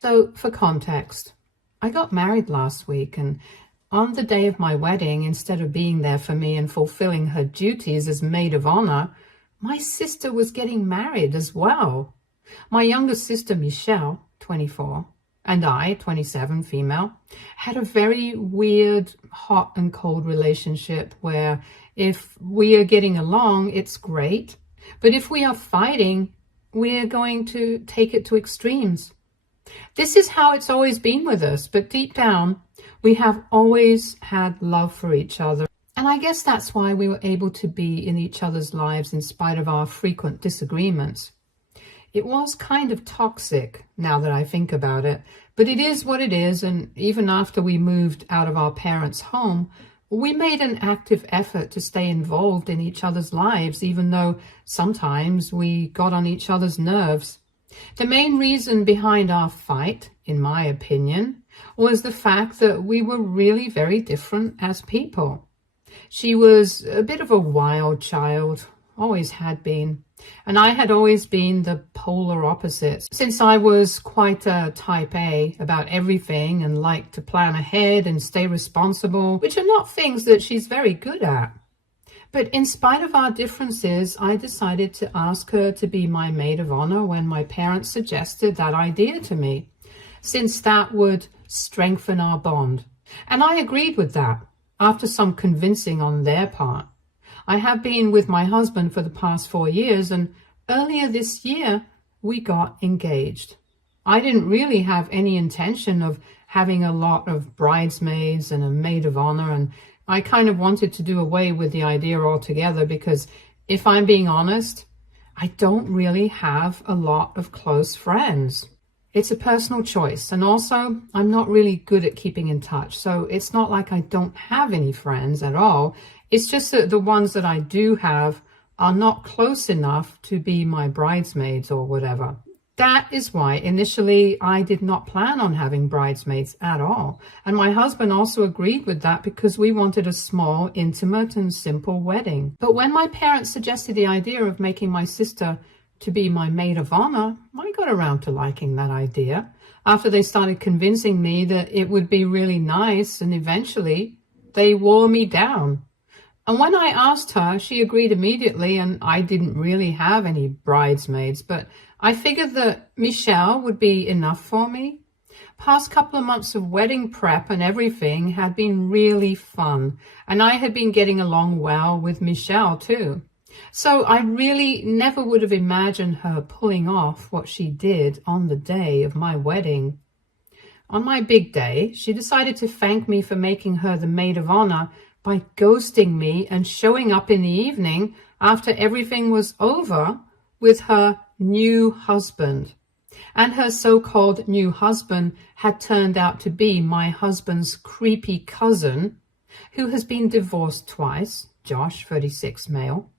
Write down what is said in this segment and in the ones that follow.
So, for context, I got married last week, and on the day of my wedding, instead of being there for me and fulfilling her duties as maid of honor, my sister was getting married as well. My younger sister, Michelle, 24, and I, 27, female, had a very weird hot and cold relationship where if we are getting along, it's great. But if we are fighting, we're going to take it to extremes. This is how it's always been with us, but deep down, we have always had love for each other. And I guess that's why we were able to be in each other's lives in spite of our frequent disagreements. It was kind of toxic, now that I think about it, but it is what it is, and even after we moved out of our parents' home, we made an active effort to stay involved in each other's lives, even though sometimes we got on each other's nerves. The main reason behind our fight, in my opinion, was the fact that we were really very different as people. She was a bit of a wild child, always had been, and I had always been the polar opposite. Since I was quite a type A about everything and liked to plan ahead and stay responsible, which are not things that she's very good at. But in spite of our differences, I decided to ask her to be my maid of honor when my parents suggested that idea to me, since that would strengthen our bond. And I agreed with that, after some convincing on their part. I have been with my husband for the past 4 years, and earlier this year, we got engaged. I didn't really have any intention of having a lot of bridesmaids and a maid of honor, and I kind of wanted to do away with the idea altogether because, if I'm being honest, I don't really have a lot of close friends. It's a personal choice, and also I'm not really good at keeping in touch, so it's not like I don't have any friends at all. It's just that the ones that I do have are not close enough to be my bridesmaids or whatever. That is why initially I did not plan on having bridesmaids at all. And my husband also agreed with that because we wanted a small, intimate and simple wedding. But when my parents suggested the idea of making my sister to be my maid of honor, I got around to liking that idea after they started convincing me that it would be really nice, and eventually they wore me down. And when I asked her, she agreed immediately, and I didn't really have any bridesmaids, but I figured that Michelle would be enough for me. Past couple of months of wedding prep and everything had been really fun, and I had been getting along well with Michelle too. So I really never would have imagined her pulling off what she did on the day of my wedding. On my big day, she decided to thank me for making her the maid of honor by ghosting me and showing up in the evening after everything was over with her new husband. And her so-called new husband had turned out to be my husband's creepy cousin, who has been divorced twice, Josh, 36, male.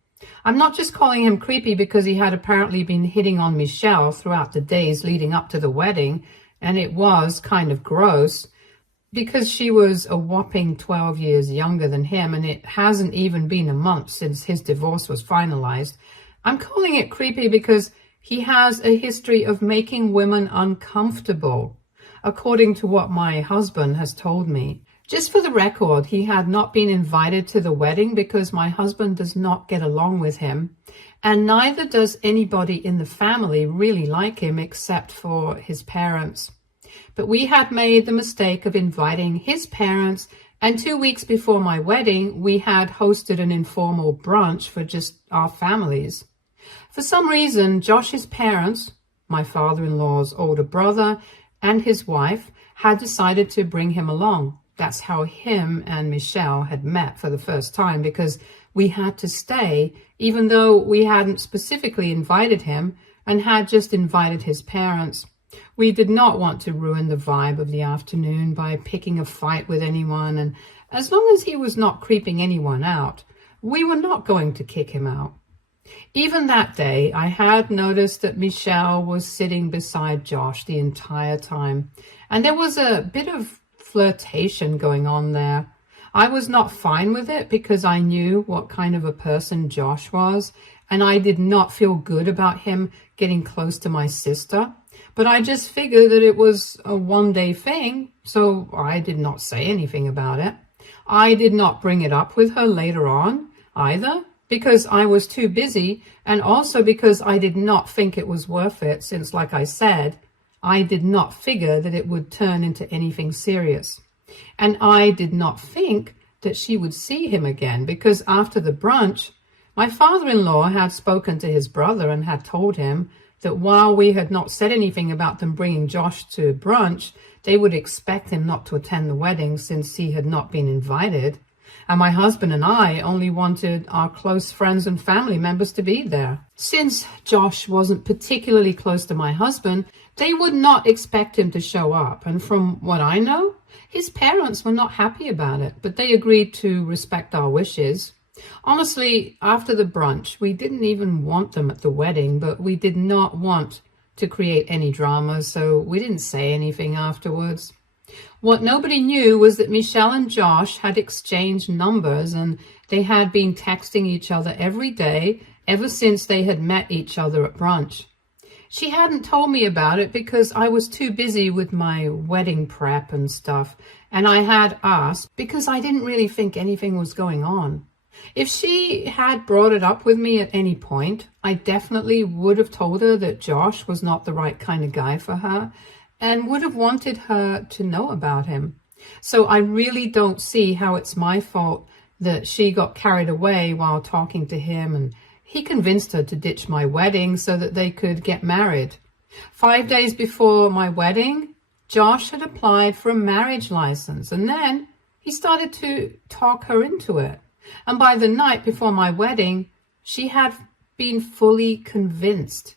I'm not just calling him creepy because he had apparently been hitting on Michelle throughout the days leading up to the wedding, and it was kind of gross because she was a whopping 12 years younger than him, and it hasn't even been a month since his divorce was finalized. I'm calling it creepy because he has a history of making women uncomfortable, according to what my husband has told me. Just for the record, he had not been invited to the wedding because my husband does not get along with him, and neither does anybody in the family really like him except for his parents. But we had made the mistake of inviting his parents, and 2 weeks before my wedding, we had hosted an informal brunch for just our families. For some reason, Josh's parents, my father-in-law's older brother, and his wife had decided to bring him along. That's how him and Michelle had met for the first time, because we had to stay, even though we hadn't specifically invited him and had just invited his parents. We did not want to ruin the vibe of the afternoon by picking a fight with anyone, and as long as he was not creeping anyone out, we were not going to kick him out. Even that day, I had noticed that Michelle was sitting beside Josh the entire time, and there was a bit of flirtation going on there. I was not fine with it because I knew what kind of a person Josh was, and I did not feel good about him getting close to my sister. But I just figured that it was a one-day thing, so I did not say anything about it. I did not bring it up with her later on either, because I was too busy, and also because I did not think it was worth it, since, like I said, I did not figure that it would turn into anything serious. And I did not think that she would see him again, because after the brunch, my father-in-law had spoken to his brother and had told him that while we had not said anything about them bringing Josh to brunch, they would expect him not to attend the wedding since he had not been invited. And my husband and I only wanted our close friends and family members to be there. Since Josh wasn't particularly close to my husband, they would not expect him to show up. And from what I know, his parents were not happy about it, but they agreed to respect our wishes. Honestly, after the brunch, we didn't even want them at the wedding, but we did not want to create any drama, so we didn't say anything afterwards. What nobody knew was that Michelle and Josh had exchanged numbers, and they had been texting each other every day ever since they had met each other at brunch. She hadn't told me about it because I was too busy with my wedding prep and stuff, and I had asked because I didn't really think anything was going on. If she had brought it up with me at any point, I definitely would have told her that Josh was not the right kind of guy for her and would have wanted her to know about him. So I really don't see how it's my fault that she got carried away while talking to him, and he convinced her to ditch my wedding so that they could get married. 5 days before my wedding, Josh had applied for a marriage license, and then he started to talk her into it. And by the night before my wedding, she had been fully convinced.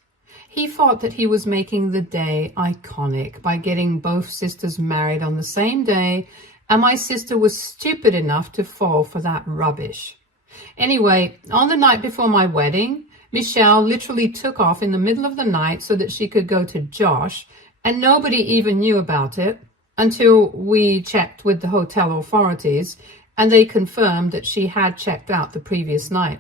He thought that he was making the day iconic by getting both sisters married on the same day, and my sister was stupid enough to fall for that rubbish. Anyway, on the night before my wedding, Michelle literally took off in the middle of the night so that she could go to Josh, and nobody even knew about it until we checked with the hotel authorities, and they confirmed that she had checked out the previous night.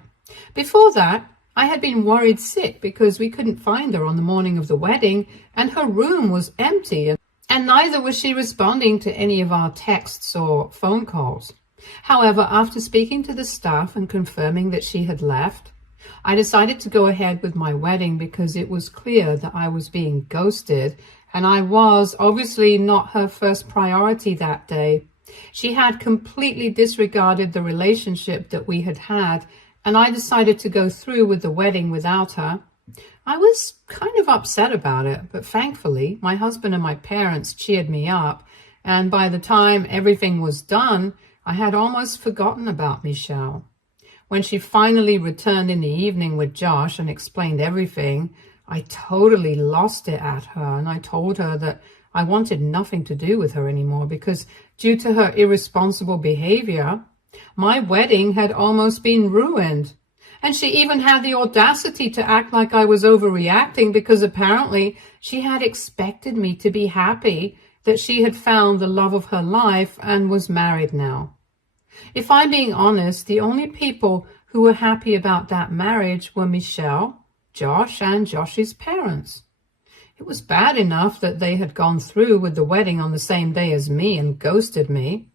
Before that, I had been worried sick because we couldn't find her on the morning of the wedding, and her room was empty, and neither was she responding to any of our texts or phone calls. However, after speaking to the staff and confirming that she had left, I decided to go ahead with my wedding because it was clear that I was being ghosted, and I was obviously not her first priority that day. She had completely disregarded the relationship that we had had, and I decided to go through with the wedding without her. I was kind of upset about it, but thankfully my husband and my parents cheered me up, and by the time everything was done, I had almost forgotten about Michelle. When she finally returned in the evening with Josh and explained everything, I totally lost it at her, and I told her that I wanted nothing to do with her anymore because due to her irresponsible behavior, my wedding had almost been ruined. And she even had the audacity to act like I was overreacting because apparently she had expected me to be happy that she had found the love of her life and was married now. If I'm being honest, the only people who were happy about that marriage were Michelle, Josh, and Josh's parents. It was bad enough that they had gone through with the wedding on the same day as me and ghosted me.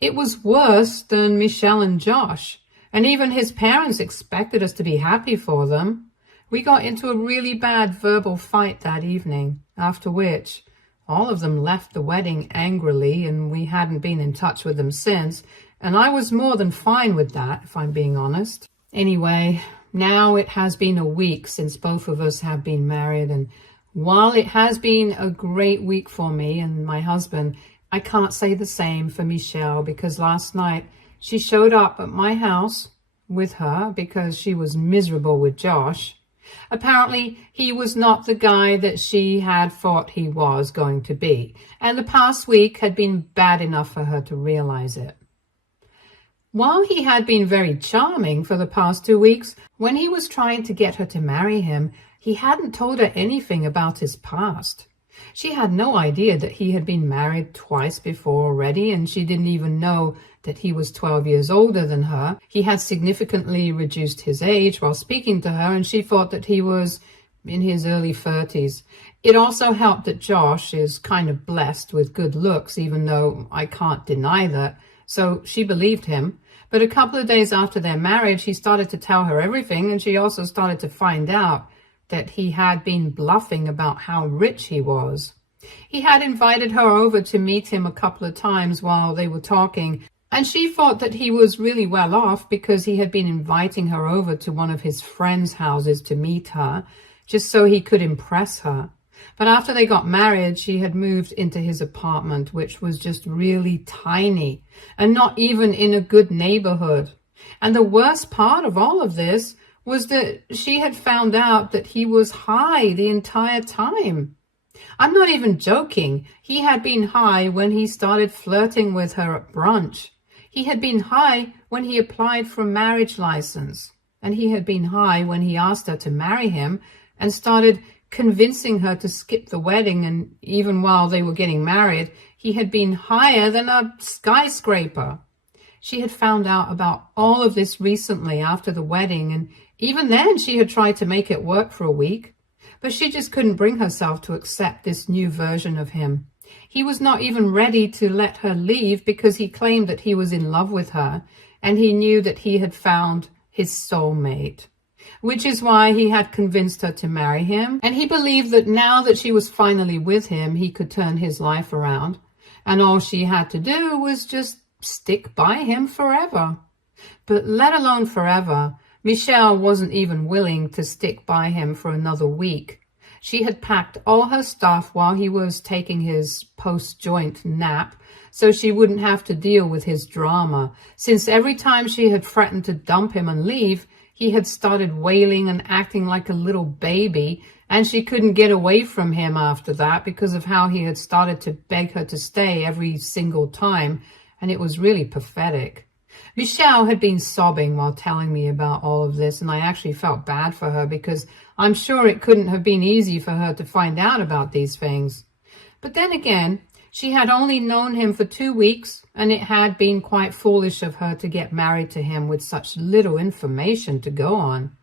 It was worse than Michelle and Josh, and even his parents expected us to be happy for them. We got into a really bad verbal fight that evening, after which all of them left the wedding angrily, and we hadn't been in touch with them since, and I was more than fine with that, if I'm being honest. Anyway, now it has been a week since both of us have been married, and while it has been a great week for me and my husband, I can't say the same for Michelle because last night she showed up at my house with her because she was miserable with Josh. Apparently, he was not the guy that she had thought he was going to be, and the past week had been bad enough for her to realize it. While he had been very charming for the past 2 weeks, when he was trying to get her to marry him, he hadn't told her anything about his past. She had no idea that he had been married twice before already, and she didn't even know that he was 12 years older than her. He had significantly reduced his age while speaking to her, and she thought that he was in his early 30s. It also helped that Josh is kind of blessed with good looks, even though I can't deny that. So she believed him. But a couple of days after their marriage, he started to tell her everything, and she also started to find out that he had been bluffing about how rich he was. He had invited her over to meet him a couple of times while they were talking, and she thought that he was really well off because he had been inviting her over to one of his friends' houses to meet her, just so he could impress her. But after they got married, she had moved into his apartment, which was just really tiny and not even in a good neighborhood. And the worst part of all of this was that she had found out that he was high the entire time. I'm not even joking. He had been high when he started flirting with her at brunch. He had been high when he applied for a marriage license. And he had been high when he asked her to marry him and started convincing her to skip the wedding. And even while they were getting married, he had been higher than a skyscraper. She had found out about all of this recently after the wedding, and even then she had tried to make it work for a week. But she just couldn't bring herself to accept this new version of him. He was not even ready to let her leave because he claimed that he was in love with her, and he knew that he had found his soulmate, which is why he had convinced her to marry him. And he believed that now that she was finally with him, he could turn his life around, and all she had to do was just stick by him forever. But let alone forever, Michelle wasn't even willing to stick by him for another week. She had packed all her stuff while he was taking his post-joint nap, so she wouldn't have to deal with his drama, since every time she had threatened to dump him and leave, he had started wailing and acting like a little baby, and she couldn't get away from him after that because of how he had started to beg her to stay every single time, and it was really pathetic. Michelle had been sobbing while telling me about all of this, and I actually felt bad for her because I'm sure it couldn't have been easy for her to find out about these things. But then again, she had only known him for 2 weeks, and it had been quite foolish of her to get married to him with such little information to go on.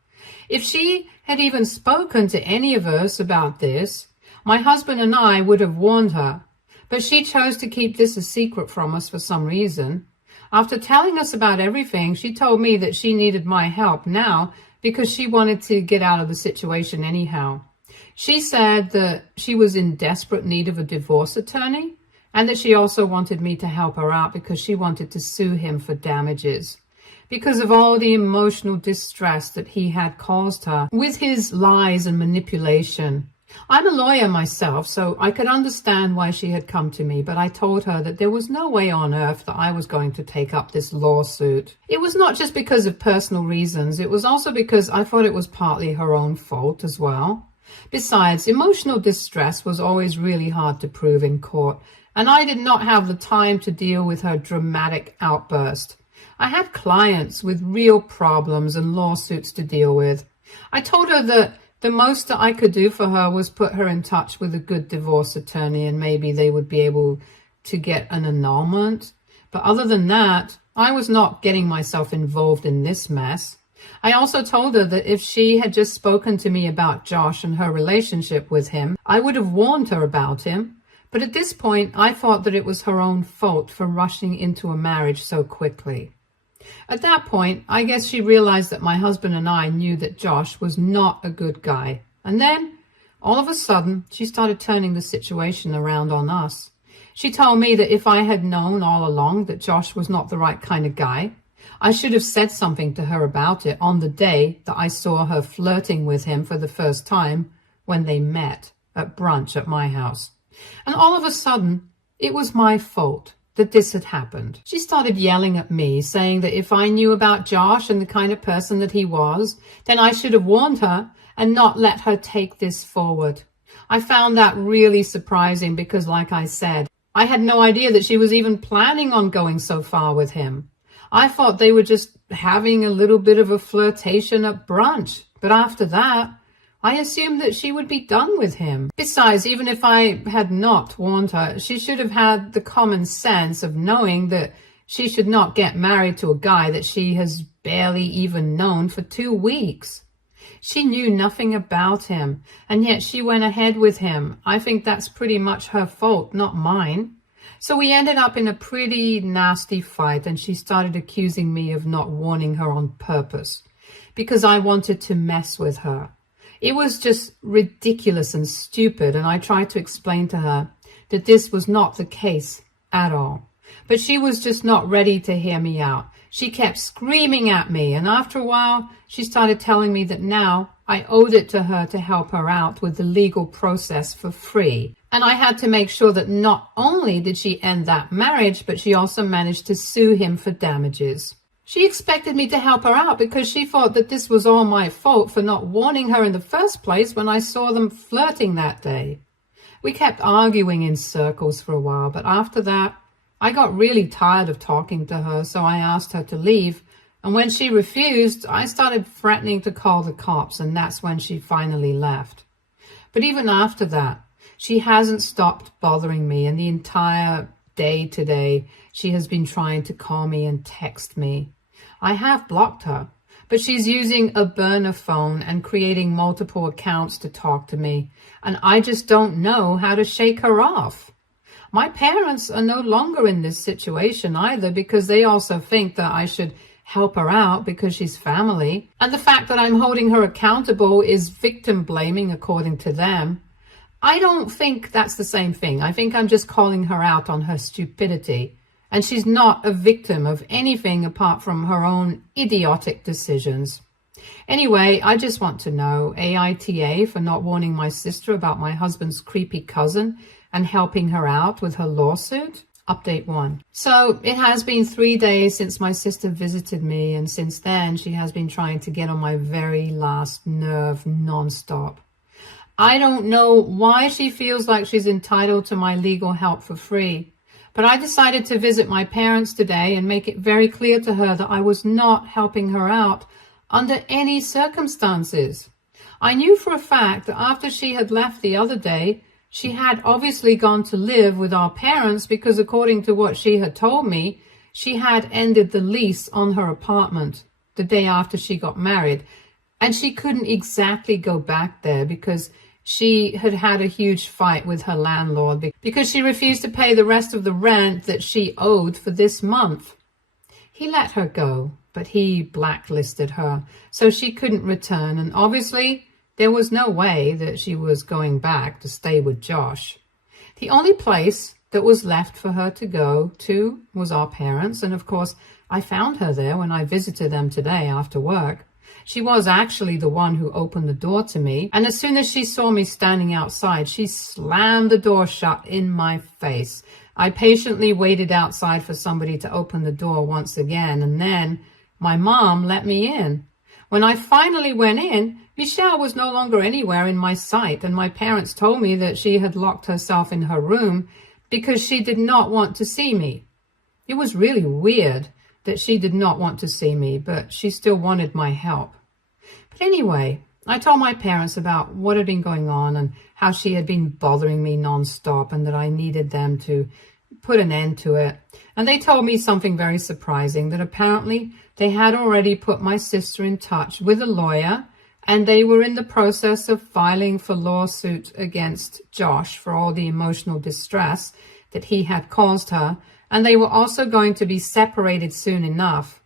If she had even spoken to any of us about this, my husband and I would have warned her, but she chose to keep this a secret from us for some reason. After telling us about everything, she told me that she needed my help now because she wanted to get out of the situation anyhow. She said that she was in desperate need of a divorce attorney, and that she also wanted me to help her out because she wanted to sue him for damages, because of all the emotional distress that he had caused her with his lies and manipulation. I'm a lawyer myself, so I could understand why she had come to me, but I told her that there was no way on earth that I was going to take up this lawsuit. It was not just because of personal reasons, it was also because I thought it was partly her own fault as well. Besides, emotional distress was always really hard to prove in court, and I did not have the time to deal with her dramatic outburst. I had clients with real problems and lawsuits to deal with. I told her that the most that I could do for her was put her in touch with a good divorce attorney, and maybe they would be able to get an annulment. But other than that, I was not getting myself involved in this mess. I also told her that if she had just spoken to me about Josh and her relationship with him, I would have warned her about him. But at this point, I thought that it was her own fault for rushing into a marriage so quickly. At that point, I guess she realized that my husband and I knew that Josh was not a good guy. And then, all of a sudden, she started turning the situation around on us. She told me that if I had known all along that Josh was not the right kind of guy, I should have said something to her about it on the day that I saw her flirting with him for the first time when they met at brunch at my house. And all of a sudden, it was my fault that this had happened. She started yelling at me, saying that if I knew about Josh and the kind of person that he was, then I should have warned her and not let her take this forward. I found that really surprising because, like I said, I had no idea that she was even planning on going so far with him. I thought they were just having a little bit of a flirtation at brunch, but after that, I assumed that she would be done with him. Besides, even if I had not warned her, she should have had the common sense of knowing that she should not get married to a guy that she has barely even known for 2 weeks. She knew nothing about him, and yet she went ahead with him. I think that's pretty much her fault, not mine. So we ended up in a pretty nasty fight, and she started accusing me of not warning her on purpose because I wanted to mess with her. It was just ridiculous and stupid, and I tried to explain to her that this was not the case at all. But she was just not ready to hear me out. She kept screaming at me, and after a while, she started telling me that now I owed it to her to help her out with the legal process for free. And I had to make sure that not only did she end that marriage, but she also managed to sue him for damages. She expected me to help her out because she thought that this was all my fault for not warning her in the first place when I saw them flirting that day. We kept arguing in circles for a while, but after that, I got really tired of talking to her, so I asked her to leave. And when she refused, I started threatening to call the cops, and that's when she finally left. But even after that, she hasn't stopped bothering me, and the entire day today, she has been trying to call me and text me. I have blocked her, but she's using a burner phone and creating multiple accounts to talk to me, and I just don't know how to shake her off. My parents are no longer in this situation either because they also think that I should help her out because she's family. And the fact that I'm holding her accountable is victim blaming according to them. I don't think that's the same thing. I think I'm just calling her out on her stupidity. And she's not a victim of anything apart from her own idiotic decisions. Anyway, I just want to know, AITA for not warning my sister about my husband's creepy cousin and helping her out with her lawsuit? Update 1. So it has been 3 days since my sister visited me, and since then she has been trying to get on my very last nerve nonstop. I don't know why she feels like she's entitled to my legal help for free, but I decided to visit my parents today and make it very clear to her that I was not helping her out under any circumstances. I knew for a fact that after she had left the other day, she had obviously gone to live with our parents because according to what she had told me, she had ended the lease on her apartment the day after she got married. And she couldn't exactly go back there because she had had a huge fight with her landlord because she refused to pay the rest of the rent that she owed for this month. He let her go, but he blacklisted her, so she couldn't return, and obviously there was no way that she was going back to stay with Josh. The only place that was left for her to go to was our parents, and of course I found her there when I visited them today after work. She was actually the one who opened the door to me, and as soon as she saw me standing outside, she slammed the door shut in my face. I patiently waited outside for somebody to open the door once again, and then my mom let me in. When I finally went in, Michelle was no longer anywhere in my sight, and my parents told me that she had locked herself in her room because she did not want to see me. It was really weird that she did not want to see me, but she still wanted my help. But anyway, I told my parents about what had been going on and how she had been bothering me nonstop and that I needed them to put an end to it. And they told me something very surprising, that apparently they had already put my sister in touch with a lawyer, and they were in the process of filing for lawsuit against Josh for all the emotional distress that he had caused her, and they were also going to be separated soon enough.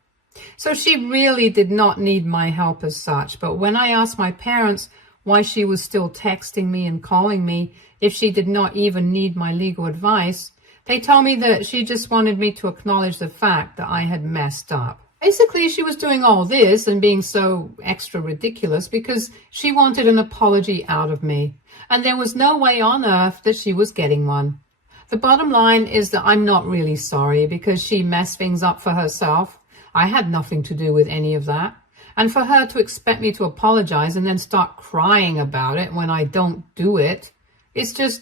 So she really did not need my help as such, but when I asked my parents why she was still texting me and calling me if she did not even need my legal advice, they told me that she just wanted me to acknowledge the fact that I had messed up. Basically, she was doing all this and being so extra ridiculous because she wanted an apology out of me, and there was no way on earth that she was getting one. The bottom line is that I'm not really sorry because she messed things up for herself. I had nothing to do with any of that. And for her to expect me to apologize and then start crying about it when I don't do it, it's just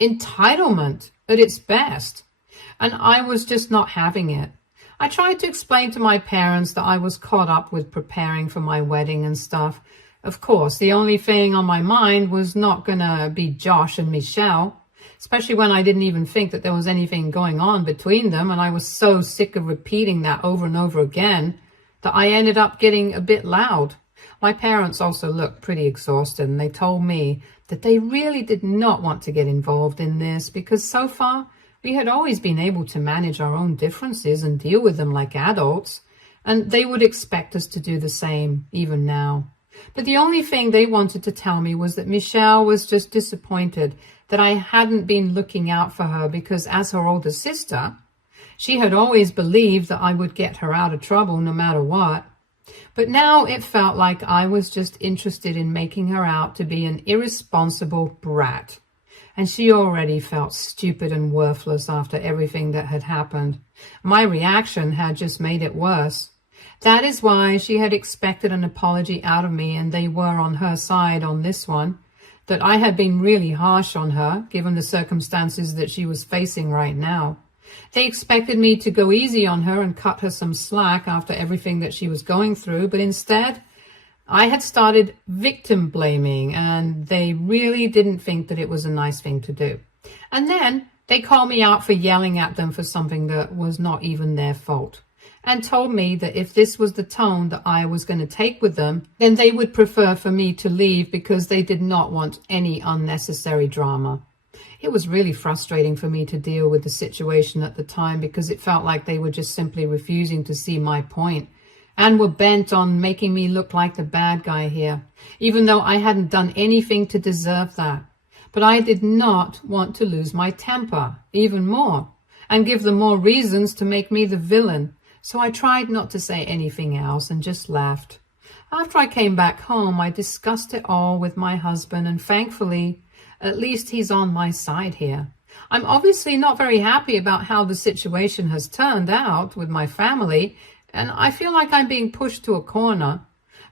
entitlement at its best. And I was just not having it. I tried to explain to my parents that I was caught up with preparing for my wedding and stuff. Of course, the only thing on my mind was not gonna be Josh and Michelle, especially when I didn't even think that there was anything going on between them, and I was so sick of repeating that over and over again that I ended up getting a bit loud. My parents also looked pretty exhausted, and they told me that they really did not want to get involved in this because so far we had always been able to manage our own differences and deal with them like adults, and they would expect us to do the same even now. But the only thing they wanted to tell me was that Michelle was just disappointed that I hadn't been looking out for her because as her older sister, she had always believed that I would get her out of trouble no matter what. But now it felt like I was just interested in making her out to be an irresponsible brat. And she already felt stupid and worthless after everything that had happened. My reaction had just made it worse. That is why she had expected an apology out of me, and they were on her side on this one, that I had been really harsh on her, given the circumstances that she was facing right now. They expected me to go easy on her and cut her some slack after everything that she was going through, but instead, I had started victim blaming, and they really didn't think that it was a nice thing to do. And then they called me out for yelling at them for something that was not even their fault, and told me that if this was the tone that I was going to take with them, then they would prefer for me to leave because they did not want any unnecessary drama. It was really frustrating for me to deal with the situation at the time because it felt like they were just simply refusing to see my point and were bent on making me look like the bad guy here, even though I hadn't done anything to deserve that. But I did not want to lose my temper even more and give them more reasons to make me the villain. So I tried not to say anything else and just laughed. After I came back home, I discussed it all with my husband, and thankfully, at least he's on my side here. I'm obviously not very happy about how the situation has turned out with my family, and I feel like I'm being pushed to a corner,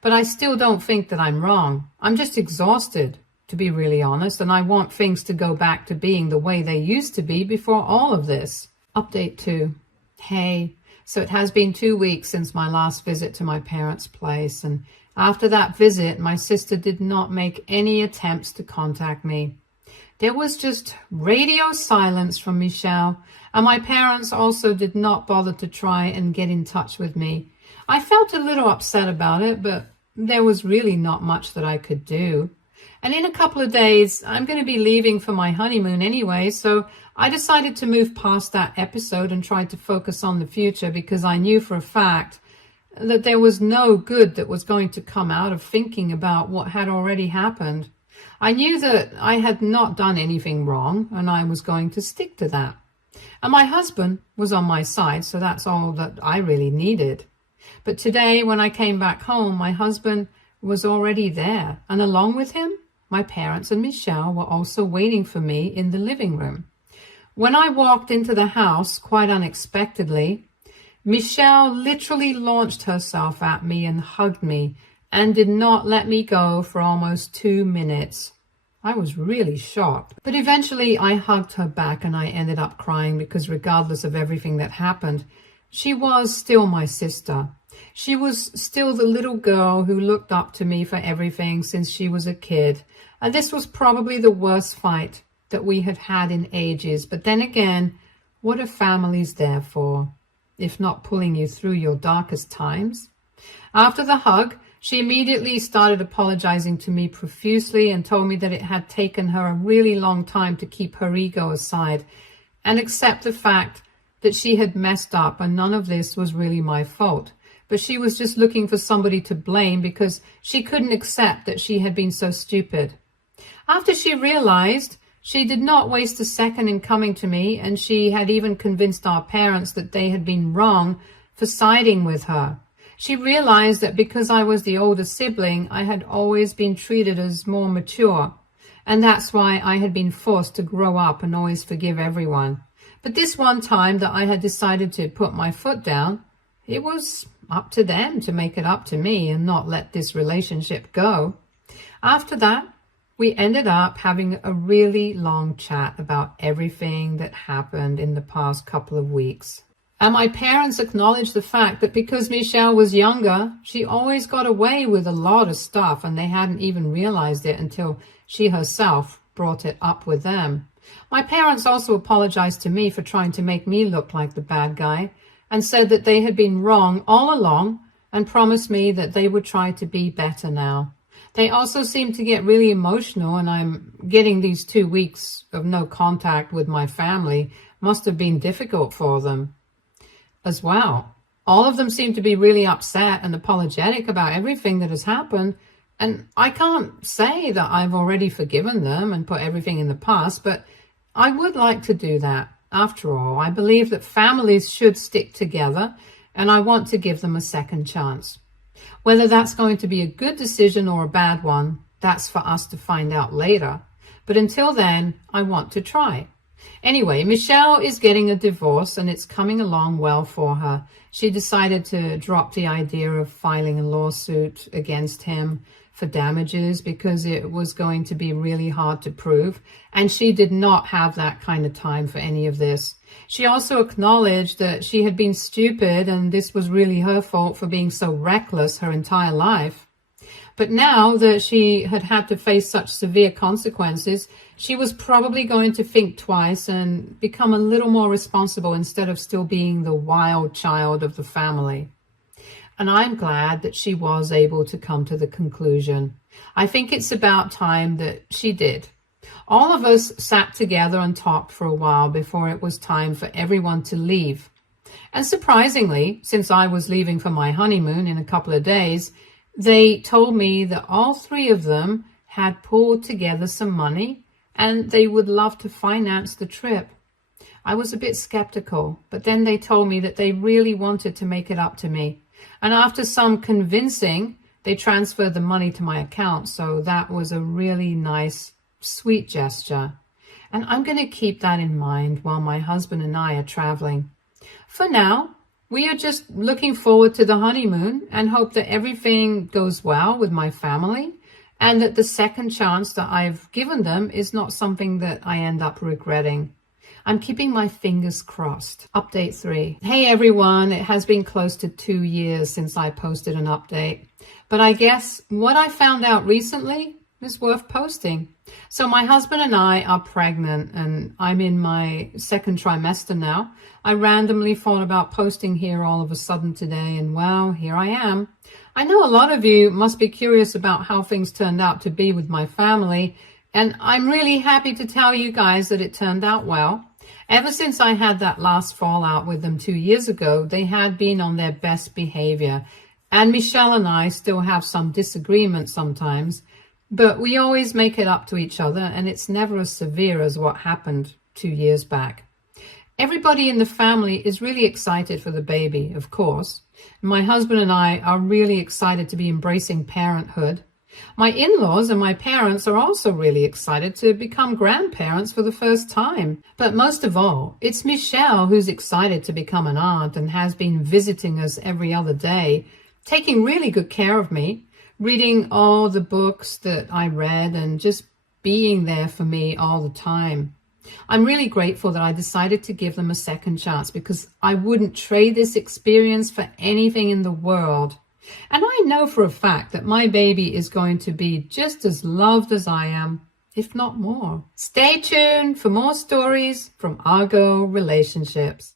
but I still don't think that I'm wrong. I'm just exhausted, to be really honest, and I want things to go back to being the way they used to be before all of this. Update 2. Hey. So it has been 2 weeks since my last visit to my parents' place, and after that visit, my sister did not make any attempts to contact me. There was just radio silence from Michelle, and my parents also did not bother to try and get in touch with me. I felt a little upset about it, but there was really not much that I could do. And in a couple of days, I'm going to be leaving for my honeymoon anyway, so I decided to move past that episode and try to focus on the future because I knew for a fact that there was no good that was going to come out of thinking about what had already happened. I knew that I had not done anything wrong, and I was going to stick to that. And my husband was on my side, so that's all that I really needed. But today, when I came back home, my husband was already there, and along with him, my parents and Michelle were also waiting for me in the living room. When I walked into the house, quite unexpectedly, Michelle literally launched herself at me and hugged me and did not let me go for almost 2 minutes. I was really shocked. But eventually I hugged her back and I ended up crying because regardless of everything that happened, she was still my sister. She was still the little girl who looked up to me for everything since she was a kid. And this was probably the worst fight that we had had in ages. But then again, what are families there for, if not pulling you through your darkest times? After the hug, she immediately started apologizing to me profusely and told me that it had taken her a really long time to keep her ego aside and accept the fact that she had messed up and none of this was really my fault. But she was just looking for somebody to blame because she couldn't accept that she had been so stupid. After she realized, she did not waste a second in coming to me, and she had even convinced our parents that they had been wrong for siding with her. She realized that because I was the older sibling, I had always been treated as more mature, and that's why I had been forced to grow up and always forgive everyone. But this one time that I had decided to put my foot down, it was up to them to make it up to me and not let this relationship go. After that, we ended up having a really long chat about everything that happened in the past couple of weeks. And my parents acknowledged the fact that because Michelle was younger, she always got away with a lot of stuff, and they hadn't even realized it until she herself brought it up with them. My parents also apologized to me for trying to make me look like the bad guy and said that they had been wrong all along and promised me that they would try to be better now. They also seem to get really emotional, and I'm getting these 2 weeks of no contact with my family must have been difficult for them as well. All of them seem to be really upset and apologetic about everything that has happened. And I can't say that I've already forgiven them and put everything in the past, but I would like to do that. After all, I believe that families should stick together, and I want to give them a second chance. Whether that's going to be a good decision or a bad one, that's for us to find out later. But until then, I want to try. Anyway, Michelle is getting a divorce, and it's coming along well for her. She decided to drop the idea of filing a lawsuit against him for damages because it was going to be really hard to prove, and she did not have that kind of time for any of this. She also acknowledged that she had been stupid, and this was really her fault for being so reckless her entire life. But now that she had had to face such severe consequences, she was probably going to think twice and become a little more responsible instead of still being the wild child of the family. And I'm glad that she was able to come to the conclusion. I think it's about time that she did. All of us sat together and talked for a while before it was time for everyone to leave. And surprisingly, since I was leaving for my honeymoon in a couple of days, they told me that all three of them had pulled together some money and they would love to finance the trip. I was a bit skeptical, but then they told me that they really wanted to make it up to me. And after some convincing, they transferred the money to my account. So that was a really nice, sweet gesture. And I'm going to keep that in mind while my husband and I are traveling. For now, we are just looking forward to the honeymoon and hope that everything goes well with my family and that the second chance that I've given them is not something that I end up regretting. I'm keeping my fingers crossed. Update 3. Hey everyone, it has been close to 2 years since I posted an update, but I guess what I found out recently is worth posting. So my husband and I are pregnant, and I'm in my second trimester now. I randomly thought about posting here all of a sudden today, and well, here I am. I know a lot of you must be curious about how things turned out to be with my family, and I'm really happy to tell you guys that it turned out well. Ever since I had that last fallout with them 2 years ago, they had been on their best behavior. And Michelle and I still have some disagreements sometimes, but we always make it up to each other, and it's never as severe as what happened 2 years back. Everybody in the family is really excited for the baby, of course. My husband and I are really excited to be embracing parenthood. My in-laws and my parents are also really excited to become grandparents for the first time. But most of all, it's Michelle who's excited to become an aunt and has been visiting us every other day, taking really good care of me, reading all the books that I read and just being there for me all the time. I'm really grateful that I decided to give them a second chance because I wouldn't trade this experience for anything in the world. And I know for a fact that my baby is going to be just as loved as I am, if not more. Stay tuned for more stories from Argo Relationships.